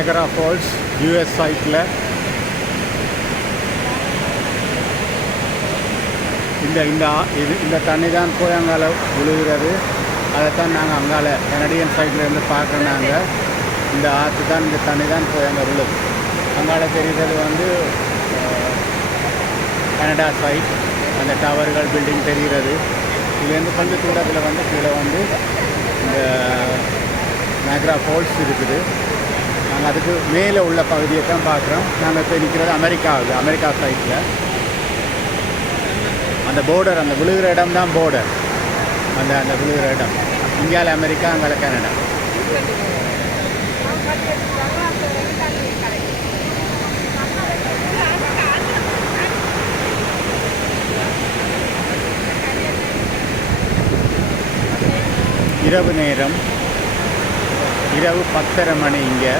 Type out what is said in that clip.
Niagara falls US சைட்டில் இந்த தண்ணி தான் போய் அங்கால விழுகிறது. அதைத்தான் நாங்கள் அங்கால கனடியன் சைட்லேருந்து பார்க்குறோம். நாங்கள் இந்த ஆற்று தான், இந்த தண்ணி தான் போய் அங்கே விழுது. அங்கால தெரிகிறது வந்து கனடா சைட், அந்த டவர்கள் பில்டிங் தெரிகிறது. இதுலேருந்து கொஞ்சம் தூரத்தில் வந்து கீழே வந்து இந்த நயகரா ஃபால்ஸ் இருக்குது. நாங்கள் அதுக்கு மேலே உள்ள பகுதியை தான் பார்க்குறோம். நாங்கள் இப்போ நிற்கிறது அமெரிக்கா சைட்டில். அந்த போர்டர், அந்த விழுகிற இடம் தான் போர்டர். அந்த விழுகிற இடம் இந்தியாவில் அமெரிக்கா, அங்கே கனடா. இரவு நேரம், இரவு 10:30 மணி இங்கே.